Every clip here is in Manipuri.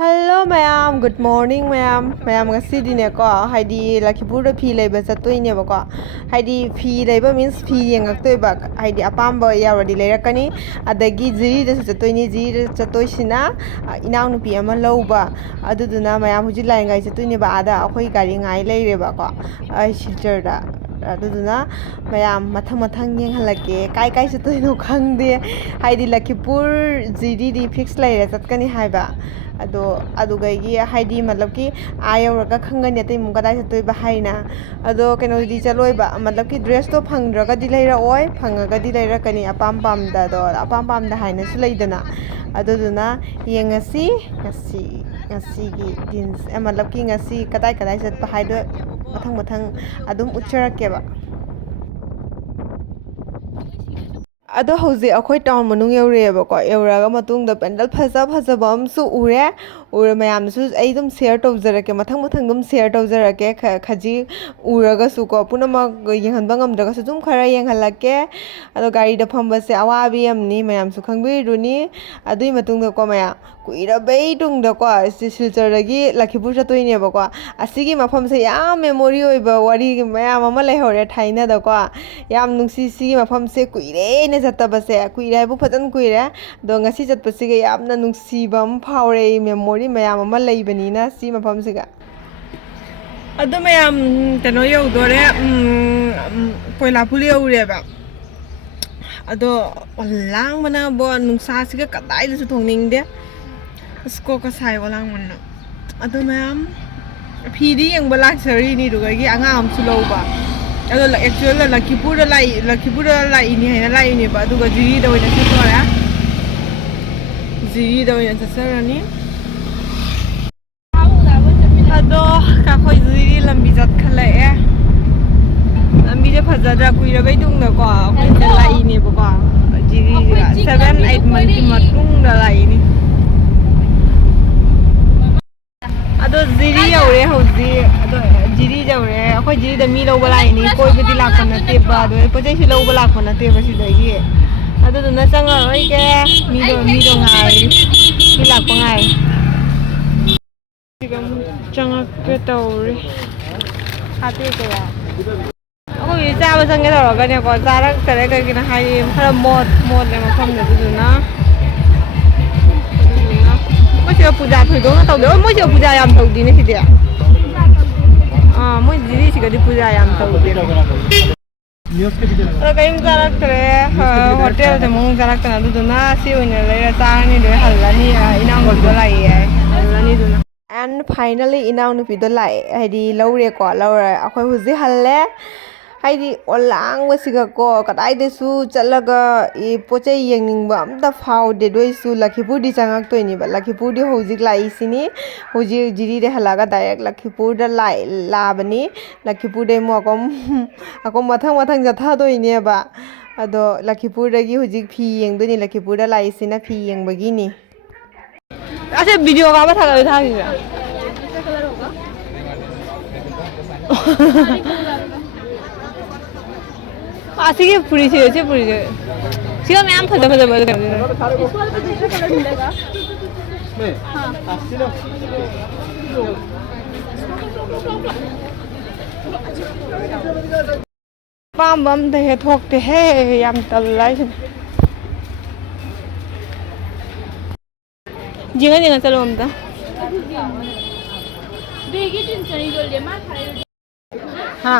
Hello mayam, good morning mayam. Mayam ngasidineko haidi Lakhipur da phi leiba chattoinebako. Haidi phi leiba means phi yengaktoiba. Haidi apamba yauradi leirakani. Adagi jiri da chattoini jiri chattoisina inaw nupi ama lawba. Aduduna mayam huji laingai chattoineba ada akhoi gari ngai leirebako. Silchar da. Aduduna mayam mathang yenghalake kai chattoino khangde. Haidi Lakhipur jiri di fix leire chatkani haiba. ꯑꯗꯨꯒꯩꯒꯤ ꯍꯥꯏꯗꯤ ꯃꯇꯂꯕꯀꯤ ꯌꯧꯔꯒ ꯈꯪꯒꯅꯤ ꯑꯇꯩ ꯑꯃꯨꯛ ꯀꯗꯥꯏ ꯆꯠꯇꯣꯏꯕ ꯍꯥꯏꯅ ꯑꯗꯣ ꯀꯩꯅꯣꯗꯤ ꯆꯠꯂꯣꯏꯕ ꯃꯇꯂꯕꯀꯤ ꯗ꯭ꯔꯦꯁꯇꯣ ꯐꯪꯗ꯭ꯔꯒꯗꯤ ꯂꯩꯔꯛꯑꯣꯏ ꯐꯪꯉꯒꯗꯤ ꯂꯩꯔꯛꯀꯅꯤ ꯑꯄꯥꯝꯗꯗꯣ ꯑꯄꯥꯝꯗ ꯍꯥꯏꯅꯁꯨ ꯂꯩꯗꯅ ꯑꯗꯨꯗꯨꯅ ꯌꯦꯡꯉꯁꯤ ꯉꯁꯤꯒꯤ ꯗꯤꯟꯁ ꯃꯇꯂꯕꯀꯤ ꯉꯁꯤ ꯀꯗꯥꯏ ꯆꯠꯄ ꯍꯥꯏꯗꯣ ꯃꯊꯪ ꯑꯗꯨꯝ ꯎꯠꯆꯔꯛꯀꯦꯕ ꯑꯗꯣ ꯍꯧꯖꯤꯛ ꯑꯩꯈꯣꯏ ꯇꯥꯎꯟ ꯃꯅꯨꯡ ꯌꯧꯔꯛꯑꯦꯕꯀꯣ ꯌꯧꯔꯛꯑꯒ ꯃꯇꯨꯡꯗ ꯄꯦꯟꯗꯜ ꯐꯖꯕ ꯑꯃꯁꯨ ꯎꯔꯦ ꯃꯌꯥꯝꯗꯁꯨ ꯑꯩ ꯑꯗꯨꯝ ꯁꯦꯌꯔ ꯇꯧꯖꯔꯛꯀꯦ ꯃꯊꯪ ꯑꯗꯨꯝ ꯁꯦꯌꯔ ꯇꯧꯖꯔꯛꯀꯦ ꯈꯖꯤꯛ ꯎꯔꯒꯁꯨꯀꯣ ꯄꯨꯝꯅꯃꯛ ꯌꯦꯡꯍꯟꯕ ꯉꯝꯗ꯭ꯔꯒꯁꯨ ꯑꯗꯨꯝ ꯈꯔ ꯌꯦꯡꯍꯜꯂꯛꯀꯦ ꯑꯗꯣ ꯒꯥꯔꯤꯗ ꯐꯝꯕꯁꯦ ꯑꯋꯥꯕꯤ ꯑꯃꯅꯤ ꯃꯌꯥꯝꯁꯨ ꯈꯪꯕꯤꯔꯨꯅꯤ ꯑꯗꯨꯏ ꯃꯇꯨꯡꯗꯀꯣ ꯃꯌꯥꯝ ꯀꯨꯏꯔꯕꯩ ꯇꯨꯡꯗꯀꯣ ꯁꯤꯜꯆꯔꯗꯒꯤ ꯂꯛꯈꯤꯄꯨꯔ ꯆꯠꯇꯣꯏꯅꯦꯕꯀꯣ ꯑꯁꯤꯒꯤ ꯃꯐꯝꯁꯦ ꯌꯥꯝ ꯃꯦꯃꯣꯔꯤ ꯑꯣꯏꯕ ꯋꯥꯔꯤ ꯃꯌꯥꯝ ꯑꯃ ꯂꯩꯍꯧꯔꯦ ꯊꯥꯏꯅꯗꯀꯣ ꯌꯥꯝ ꯅꯨꯡꯁꯤ ꯁꯤꯒꯤ ꯃꯐꯝꯁꯦ ꯀꯨꯏꯔꯦꯅ ꯆꯠꯇꯕꯁꯦ ꯀꯨꯏꯔꯦ ꯍꯥꯏꯕꯨ ꯐꯖꯅ ꯀꯨꯏꯔꯦ ꯑꯗꯣ ꯉꯁꯤ ꯆꯠꯄꯁꯤꯒ ꯌꯥꯝꯅ ꯅꯨꯡꯁꯤꯕ ꯑꯃ ꯐꯥꯎꯔꯦ ꯃꯦꯃꯣꯔꯤ ꯃꯌꯥꯝ ꯑꯃ ꯂꯩꯕꯅꯤꯅ ꯁꯤ ꯃꯐꯝꯁꯤꯒ ꯑꯗꯣ ꯃꯌꯥꯝ ꯀꯩꯅꯣ ꯌꯧꯗꯣꯔꯦ ꯀꯣꯏꯂꯥꯄꯨꯔ ꯌꯧꯔꯦꯕ ꯑꯗꯣ ꯂꯥꯡꯕꯅꯕꯣ ꯅꯨꯡꯁꯥꯁꯤꯒ ꯀꯗꯥꯏꯗꯁꯨ ꯊꯣꯡꯅꯤꯡꯗꯦ ꯑꯁ ꯀꯣꯛꯀ ꯁꯥꯏ ꯂꯥꯡꯕꯅ ꯑꯗꯣ ꯃꯌꯥꯝ ꯐꯤꯗꯤ ꯌꯦꯡꯕ ꯂꯥꯛꯆꯔꯤꯅꯤ ꯑꯗꯨꯒꯒꯤ ꯑꯉꯥꯡ ꯑꯃꯁꯨ ꯂꯧꯕ ꯑꯗꯣ ꯑꯦꯛꯆꯨꯑꯦꯜꯗ ꯂꯛꯈꯤꯄꯨꯔꯗ ꯂꯥꯛꯏꯅꯤ ꯍꯥꯏꯅ ꯂꯥꯛꯏꯅꯦꯕ ꯑꯗꯨꯒ ꯖꯤꯔꯤꯗ ꯑꯣꯏꯅ ꯆꯠꯇꯣꯔꯦ ꯖꯤꯔꯤꯗ ꯑꯣꯏꯅ ꯆꯠꯆꯔꯅꯤ ꯑꯗꯣ ꯑꯩꯈꯣꯏ ꯖꯤꯔꯤ ꯂꯝꯕꯤ ꯆꯠꯈꯠꯂꯛꯑꯦ ꯂꯝꯕꯤꯁꯦ ꯐꯖꯗ꯭ꯔꯥ ꯀꯨꯏꯔꯕꯩ ꯇꯨꯡꯗꯀꯣ ꯑꯩꯈꯣꯏꯁꯦ ꯂꯥꯛꯏꯅꯦꯕꯀꯣ ꯖꯤꯔꯤꯒ 7-8 ꯃꯟꯊꯀꯤ ꯃꯇꯨꯡꯗ ꯂꯥꯛꯏꯅꯤ ꯑꯗꯣ ꯖꯤꯔꯤ ꯌꯧꯔꯦ ꯍꯧꯖꯤꯛ ꯑꯗꯣ ꯖꯤꯔꯤ ꯌꯧꯔꯦ ꯑꯩꯈꯣꯏ ꯖꯤꯔꯤꯗ ꯃꯤ ꯂꯧꯕ ꯂꯥꯛꯏꯅꯤ ꯀꯣꯏꯕꯗꯤ ꯂꯥꯛꯄ ꯅꯠꯇꯦꯕ ꯑꯗꯣ ꯄꯣꯠꯆꯩꯁꯨ ꯂꯧꯕ ꯂꯥꯛꯄ ꯅꯠꯇꯦꯕ ꯁꯤꯗꯒꯤ ꯑꯗꯨꯗꯨꯅ ꯆꯪꯉꯔꯣꯏꯒꯦ ꯃꯤꯗꯣ ꯉꯥꯏꯔꯤ ꯃꯤ ꯂꯥꯛꯄ ꯉꯥꯏꯔꯤ ꯆꯪꯉꯛꯀꯦ ꯇꯧꯔꯤ ꯍꯥꯞꯄꯦ ꯀꯌꯥ ꯑꯩꯈꯣꯏꯒꯤ ꯆꯥꯕ ꯆꯪꯒꯦ ꯇꯧꯔꯒꯅꯦꯀꯣ ꯆꯥꯔꯛꯇꯔꯦ ꯀꯩꯒꯤꯅꯣ ꯍꯥꯏꯗꯤ ꯈꯔ ꯃꯣꯠꯂꯦ ꯃꯐꯝꯗ ꯑꯗꯨꯗꯨꯅ ꯃꯣꯏꯁꯤꯗ ꯄꯨꯖꯥ ꯊꯣꯏꯗꯣꯛꯅ ꯇꯧꯗꯦ ꯃꯣꯏꯁꯤꯗ ꯄꯨꯖꯥ ꯌꯥꯝ ꯇꯧꯗꯦꯅꯦ ꯁꯤꯗꯤ ꯃꯣꯏ ꯖꯤꯔꯤꯁꯤꯒꯗꯤ ꯄꯨꯖꯥ ꯌꯥꯝ ꯇꯧꯗꯦ ꯑꯗꯣ ꯀꯔꯤꯝ ꯆꯥꯔꯛꯇ꯭ꯔꯦ ꯍꯣꯇꯦꯜꯗ ꯑꯃꯨꯛ ꯆꯥꯔꯛꯇꯅ ꯑꯗꯨꯗꯨꯅ ꯁꯤ ꯑꯣꯏꯅ ꯂꯩꯔ ꯆꯥꯔꯅꯤ ꯑꯗꯨ ꯍꯜꯂꯅꯤ ꯏꯅꯥꯎꯅꯨꯄꯤꯗꯣ ꯂꯥꯛꯑꯦ ꯍꯜꯂꯅꯤ ꯑꯗꯨꯅ ꯑꯦꯟ ꯐꯥꯏꯅꯦꯜꯂꯤ ꯏꯅꯥꯎꯅꯨꯄꯤꯗꯣ ꯂꯥꯛꯑꯦ ꯍꯥꯏꯗꯤ ꯂꯧꯔꯦ ꯑꯩꯈꯣꯏ ꯍꯧꯖꯤꯛ ꯍꯜꯂꯦ ꯍꯥꯏꯗꯤ ꯑꯣꯂꯥꯡꯕꯁꯤꯒꯀꯣ ꯀꯗꯥꯏꯗꯁꯨ ꯆꯠꯂꯒ ꯄꯣꯠ ꯆꯩ ꯌꯦꯡꯅꯤꯡꯕ ꯑꯝꯇ ꯐꯥꯎꯗꯦ ꯑꯗꯨꯏꯁꯨ ꯂꯛꯈꯤꯄꯨꯔꯗꯤ ꯆꯪꯉꯛꯇꯣꯏꯅꯦꯕ ꯂꯛꯈꯤꯄꯨꯔꯗꯤ ꯍꯧꯖꯤꯛ ꯂꯥꯛꯏꯁꯤꯅꯤ ꯍꯧꯖꯤꯛ ꯖꯤꯔꯤꯗ ꯍꯜꯂꯛꯑꯒ ꯗꯥꯏꯔꯦꯛ ꯂꯛꯈꯤꯄꯨꯔꯗ ꯂꯥꯛꯑꯕꯅꯤ ꯂꯛꯈꯤꯄꯨꯔꯗꯩ ꯑꯃꯨꯛ ꯃꯊꯪ ꯆꯠꯊꯗꯣꯏꯅꯦꯕ ꯑꯗꯣ ꯂꯛꯈꯤꯄꯨꯔꯗꯒꯤ ꯍꯧꯖꯤꯛ ꯐꯤ ꯌꯦꯡꯗꯣꯏꯅꯤ ꯂꯛꯈꯤꯄꯨꯔꯗ ꯂꯥꯛꯏꯁꯤꯅ ꯐꯤ ꯌꯦꯡꯕꯒꯤꯅꯤ ꯑꯁꯦ ꯚꯤꯗꯤꯑꯣ ꯀꯥꯞꯄ ꯊꯥꯒꯠꯂꯤ ꯑꯁꯤꯒꯤ ꯐꯨꯔꯤꯠꯁꯦ siapa yang ambil dapat pam deh thok deh yang terlai jangan selalu amda ha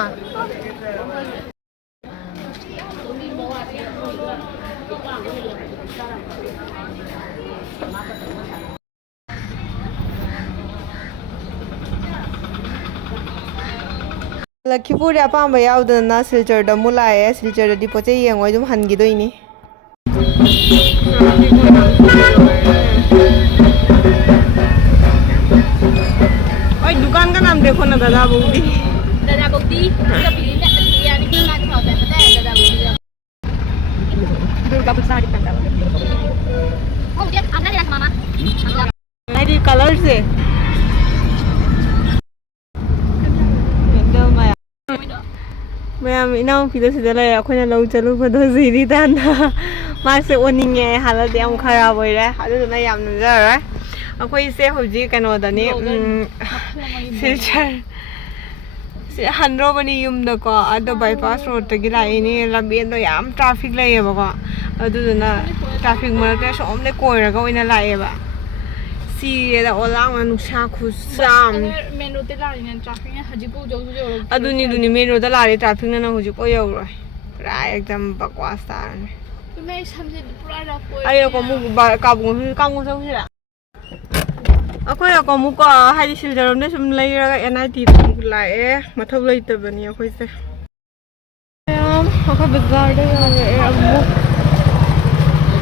Lakhipur apamba yaudana silchar mulai silchar di poche yengoy dum hangidoini Oi dukan ka naam dekho na dada bugdi uska pilih biryani ki mat khawta hai pata hai dada bugdi durga puja dikanda oh dia apna lihat mama ID color se ꯃꯌꯥꯝ ꯏꯅꯥꯎꯄꯤꯗ ꯁꯤꯗ ꯂꯩꯔꯦ ꯑꯩꯈꯣꯏꯅ ꯂꯧ ꯆꯠꯂꯨꯕꯗꯣ ꯖꯤꯔꯤꯗꯥꯅ ꯃꯥꯁꯦ ꯑꯣꯟꯅꯤꯡꯉꯦ ꯍꯥꯜꯂꯗꯤ ꯌꯥꯝ ꯈꯔꯥꯕ ꯑꯣꯏꯔꯦ ꯑꯗꯨꯗꯨꯅ ꯌꯥꯝ ꯅꯝꯖꯔꯔꯣꯏ ꯑꯩꯈꯣꯏꯁꯦ ꯍꯧꯖꯤꯛ ꯀꯩꯅꯣꯗꯅꯤ ꯁꯤꯜꯆꯔ ꯍꯟꯗ꯭ꯔꯣꯕꯅꯤ ꯌꯨꯝꯗꯀꯣ ꯑꯗꯣ ꯕꯥꯏꯄꯥꯁ ꯔꯣꯗꯇꯒꯤ ꯂꯥꯛꯏꯅꯤ ꯂꯝꯕꯤꯗꯣ ꯌꯥꯝ ꯇ꯭ꯔꯥꯐꯤꯛ ꯂꯩꯌꯦꯕꯀꯣ ꯑꯗꯨꯗꯨꯅ ꯇ꯭ꯔꯥꯐꯤꯛ ꯃꯔꯛꯇ ꯁꯣꯝꯗ ꯀꯣꯏꯔꯒ ꯑꯣꯏꯅ ꯂꯥꯛꯑꯦꯕ ꯁꯤꯔꯦꯗ ꯑꯣꯂꯥꯡꯅ ꯅꯨꯡꯁꯥ ꯈꯨꯠꯁꯥꯝ ꯃꯦꯟ ꯔꯣꯗꯇ ꯂꯥꯛꯏꯅꯦ ꯇ꯭ꯔꯥꯐꯤꯛꯅ ꯍꯧꯖꯤꯛꯐꯥꯎ ꯌꯧꯔꯛꯇ꯭ꯔꯤ ꯑꯗꯨꯅꯤ ꯃꯦꯟ ꯔꯣꯗꯇ ꯂꯥꯛꯑꯦ ꯇ꯭ꯔꯥꯐꯤꯛꯅ ꯅꯪ ꯍꯧꯖꯤꯛꯐꯥꯎ ꯌꯧꯔꯣꯏ ꯄꯨꯔꯥ ꯑꯦꯛꯗꯝ ꯕꯛꯋꯥꯁ ꯇꯥꯔꯅꯤ ꯑꯩ ꯁꯝꯁꯦ ꯄꯨꯔꯥ ꯔꯐ ꯑꯣꯏꯔꯦ ꯑꯩ ꯑꯃꯨꯛ ꯀꯥꯕꯨꯡ ꯆꯧꯁꯤꯔ ꯑꯩꯈꯣꯏ ꯑꯃꯨꯛꯀꯣ ꯍꯥꯏꯗꯤ ꯁꯤꯜꯆꯔꯣꯝꯗ ꯁꯨꯝ ꯂꯩꯔꯒ NITꯗ ꯑꯃꯨꯛ ꯂꯥꯛꯑꯦ ꯃꯊꯧ ꯂꯩꯇꯕꯅꯤ ꯑꯩꯈꯣꯏꯁꯦ ꯑꯩꯈꯣꯏ ꯕꯖꯥꯔꯗ ꯌꯧꯔꯛꯑꯦ ꯑꯃꯨꯛ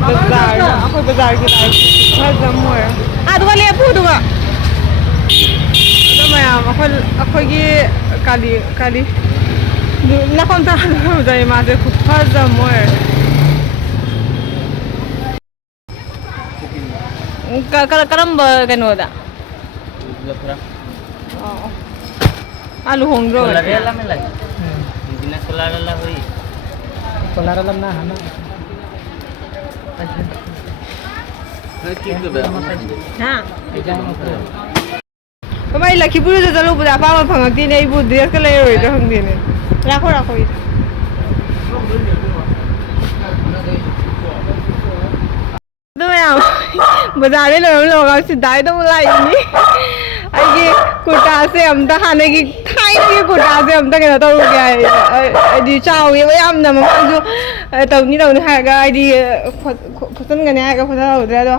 ꯕꯖꯥꯔꯗ ꯑꯩꯈꯣꯏ ꯕꯖꯥꯔꯒꯤ ꯂꯥꯏꯐ ꯐꯖꯝ ꯑꯣꯏꯔꯦ ꯑꯗꯨꯒ ꯂꯦꯞꯄꯨ ꯑꯗꯨꯒ ꯑꯗꯣ ꯃꯌꯥꯝ ꯑꯩꯈꯣꯏꯒꯤ ꯀꯥꯂꯤ ꯅꯥꯀꯣꯟ ꯇꯥꯗꯕꯗ ꯃꯥꯁꯦ ꯈꯨꯐꯖꯝ ꯑꯣꯏꯔꯦ ꯀꯔꯝꯕ ꯀꯩꯅꯣꯗ लुहोंग्रो भाई लखीपुर से चलो बुझा पावा फंगती नहीं वो ड्रेस का ले रही तो हम देने राखो राखो तो मैं बाजार में लोग सिद्धाई तो बुलाई ꯑꯩꯒꯤ ꯀꯨꯔꯇꯥꯁꯦ ꯑꯝꯇ ꯍꯥꯟꯅꯒꯤ ꯊꯥꯏꯅꯒꯤ ꯀꯨꯔꯇꯥꯁꯦ ꯑꯝꯇ ꯀꯩꯅꯣ ꯇꯧꯔꯨꯒꯦ ꯍꯥꯏꯗꯤ ꯆꯥꯎꯋꯦꯕ ꯌꯥꯝꯅ ꯃꯃꯥꯡꯁꯨ ꯇꯧꯅꯤ ꯍꯥꯏꯔꯒ ꯍꯥꯏꯗꯤ ꯈꯣꯠꯆꯟꯒꯅꯤ ꯍꯥꯏꯔꯒ ꯈꯣꯠꯆꯜꯍꯧꯗ꯭ꯔꯦ ꯑꯗꯣ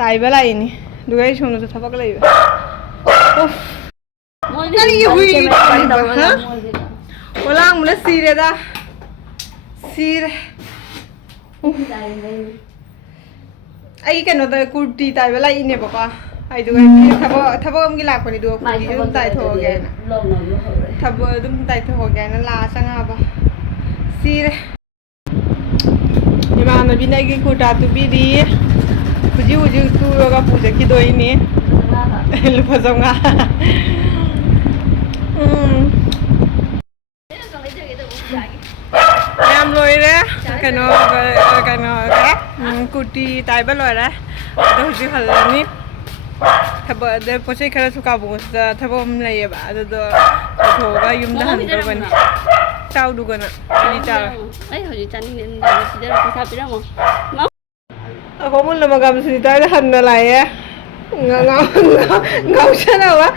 ꯇꯥꯏꯕ ꯂꯥꯛꯏꯅꯤ ꯑꯗꯨꯒ ꯑꯩ ꯁꯣꯝꯗꯁꯨ ꯊꯕꯛ ꯂꯩꯕ ꯀꯔꯤꯒꯤ ꯍꯨꯏ ꯑꯣꯂꯥꯡꯕꯅ ꯁꯤꯔꯦꯗ ꯁꯤꯔꯦ ꯑꯩ ꯀꯩꯅꯣꯗ ꯀꯨꯔꯇꯤ ꯇꯥꯏꯕ ꯂꯥꯛꯏꯅꯦꯕꯀꯣ ꯑꯩꯗꯨꯒ ꯊꯕꯛ ꯑꯃꯒꯤ ꯂꯥꯛꯄꯅꯤ ꯑꯗꯨꯒ ꯀꯨꯔꯇꯤꯁꯨ ꯑꯗꯨꯝ ꯇꯥꯏꯊꯣꯛꯑꯒꯦꯅ ꯊꯕꯛ ꯑꯗꯨꯝ ꯇꯥꯏꯊꯣꯛꯑꯒꯦꯅ ꯂꯥꯛꯑ ꯆꯪꯉꯛꯑꯕ ꯁꯤꯔꯦ ꯏꯃꯥꯟꯅꯕꯤꯅ ꯑꯩꯒꯤ ꯀꯨꯔꯇꯥ ꯇꯨꯕꯤꯔꯤ ꯍꯧꯖꯤꯛ ꯇꯨꯔꯒ ꯄꯨꯖꯈꯤꯗꯣꯏꯅꯤ ꯂꯨꯄꯥ 500 ꯌꯥꯝ ꯂꯣꯏꯔꯦ ꯀꯩꯅꯣ ꯀꯨꯔꯇꯤ ꯇꯥꯏꯕ ꯂꯣꯏꯔꯦ ꯑꯗꯣ ꯍꯧꯖꯤꯛ ꯍꯜꯂꯅꯤ ꯊꯕꯛ ꯑꯗ ꯄꯣꯠ ꯆꯩ ꯈꯔꯁꯨ ꯀꯥꯕꯨꯡꯁꯤꯗ ꯊꯕꯛ ꯑꯃ ꯂꯩꯌꯦꯕ ꯑꯗꯨꯗꯣ ꯇꯧꯊꯣꯛꯑꯒ ꯌꯨꯝꯗ ꯍꯟꯗꯧꯕꯅꯤ ꯆꯥꯎꯗꯨꯒꯅ ꯑꯩꯗꯤ ꯆꯥꯔꯣꯏ ꯑꯩ ꯍꯧꯖꯤꯛ ꯆꯥꯅꯤꯡꯗꯦ ꯁꯤꯗ ꯄꯩꯁꯥ ꯄꯤꯔꯝꯃꯣ ꯑꯩꯈꯣꯏ ꯃꯨꯜꯂꯃꯒ ꯁꯨꯅꯤꯇꯥꯗ ꯍꯟꯅ ꯂꯥꯛꯑꯦ ꯉꯥꯎꯁꯟꯅꯕ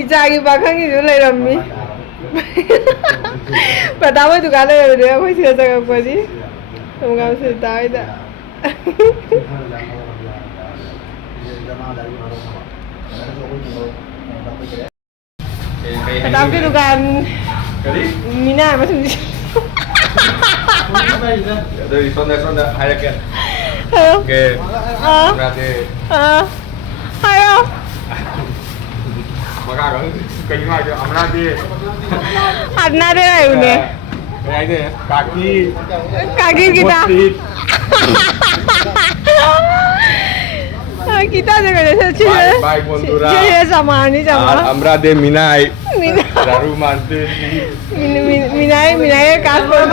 ꯏꯆꯥꯒꯤ ꯄꯥꯈꯪꯒꯤꯁꯨ ꯂꯩꯔꯝꯃꯤ ꯄꯇꯥ ꯍꯣꯏ ꯗꯨꯀꯥꯟ ꯂꯩꯔꯕꯅꯦ ꯑꯩꯈꯣꯏ ꯁꯤꯗ ꯆꯪꯉꯛꯄꯅꯤ ꯃꯨꯒꯥ ꯁꯨꯅꯤꯇꯥ ꯍꯣꯏꯗ Tapi itu kan Mina masih di dari sonda ayo kan oke berarti ayo maka kan kelima aja amna di Adna deh lah ini kayak ini kaki kita kita juga baik Mondura sama ini sama amra de Minai baru mantu Minai kasur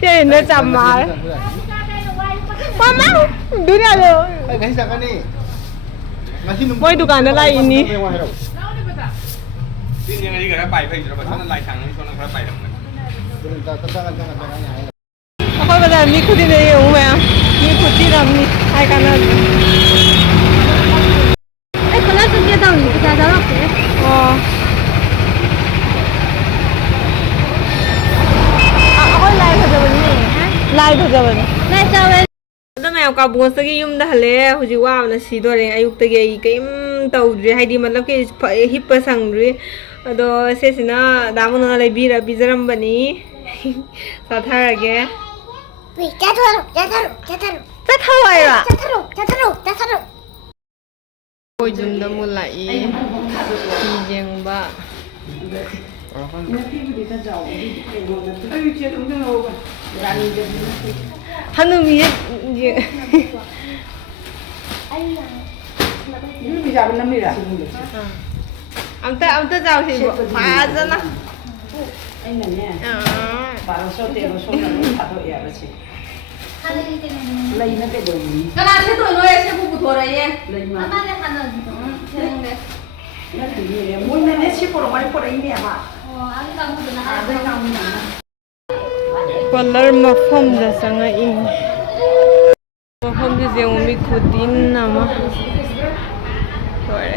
ya ini sama mama dunia lo boy dukaan lah ini ini yang juga baik baik terus sana lain sang ini sana berapa baik Aku pada mi kuti deh yang mana? Mi kuti dah mi, hai kana. kalau tu dia tahu ni kita ada apa? Oh. Aku live aja bani. Live aja bani. Live jalan. Ada macam kabung segi yum dah le, hujan wah mana si dua orang ayuk tegi kaim tahu je, hai di matlab ke hip pasang je. Ada sesina damun orang lebih rapi jeram bani. Sathar aja. Wih, jatuh. Tahu Jatuh. Oi jumda mulai yengba. Hanum ye. Ini bisa benar ni dah. Amta jauh sih, macam mana? lấy nó cái đồ gì cái nào sẽ tụi nó sẽ phụ thuộc đấy em lấy mà 엄마가 하는 거. nó thì gì muốn nên nó ship vào máy của đấy nè bà 아기가 무슨 à đây không nè 컬러 mafamda sanga in mafamda jeng mi khutin nama kore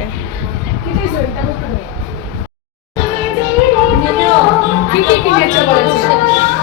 কি কি কিনেছো বলেছে